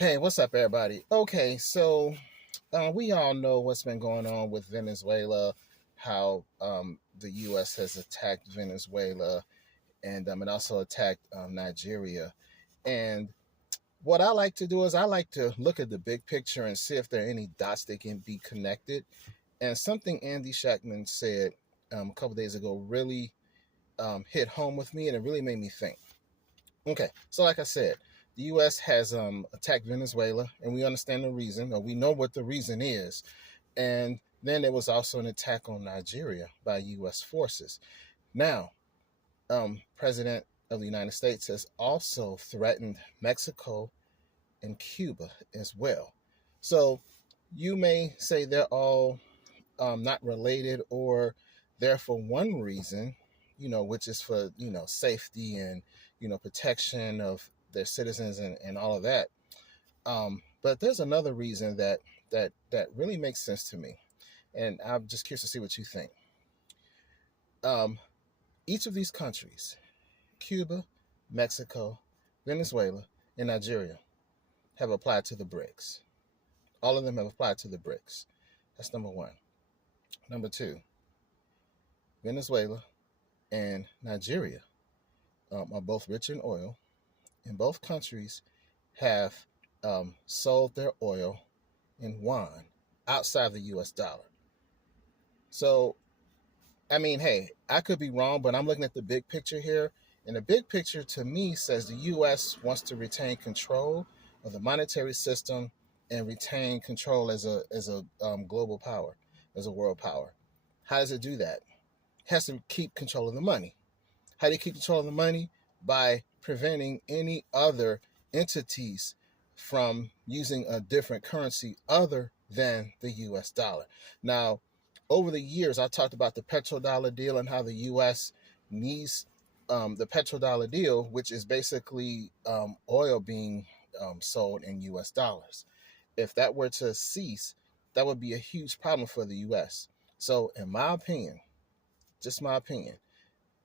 Hey, what's up, everybody? Okay, so we all know what's been going on with Venezuela, how the U.S. has attacked Venezuela, and it also attacked Nigeria. And what I like to do is I like to look at the big picture and see if there are any dots that can be connected. And something Andy Shackman said a couple days ago really hit home with me, and it really made me think. Okay, so like I said, the U.S. has attacked Venezuela, and we understand the reason, or we know what the reason is. And then there was also an attack on Nigeria by U.S. forces. Now, President of the United States has also threatened Mexico and Cuba as well. So you may say they're all not related, or they're for one reason, which is for safety and protection of their citizens and all of that. But there's another reason that really makes sense to me, and I'm just curious to see what you think. Um, each of these countries, Cuba, Mexico, Venezuela, and Nigeria, have applied to the BRICS. All of them have applied to the BRICS. That's number one. Number two, Venezuela and Nigeria are both rich in oil, and both countries have sold their oil in yuan outside the US dollar. So, I mean, hey, I could be wrong, but I'm looking at the big picture here. And the big picture to me says the US wants to retain control of the monetary system and retain control as a global power, as a world power. How does it do that? It has to keep control of the money. How do you keep control of the money? By preventing any other entities from using a different currency other than the US dollar. Now, over the years, I talked about the petrodollar deal and how the US needs the petrodollar deal, which is basically oil being sold in US dollars. If that were to cease, that would be a huge problem for the US. So, in my opinion, just my opinion,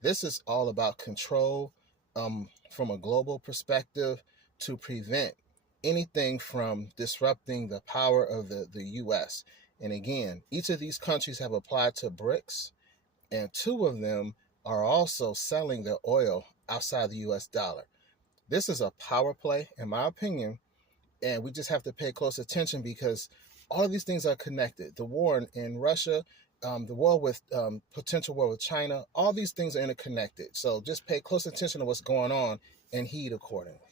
this is all about control from a global perspective to prevent anything from disrupting the power of the U.S. And again, each of these countries have applied to BRICS, and two of them are also selling their oil outside the U.S. dollar. This is a power play, in my opinion, and we just have to pay close attention because all of these things are connected. The war in Russia, the war with potential war with China, all these things are interconnected. So just pay close attention to what's going on and heed accordingly.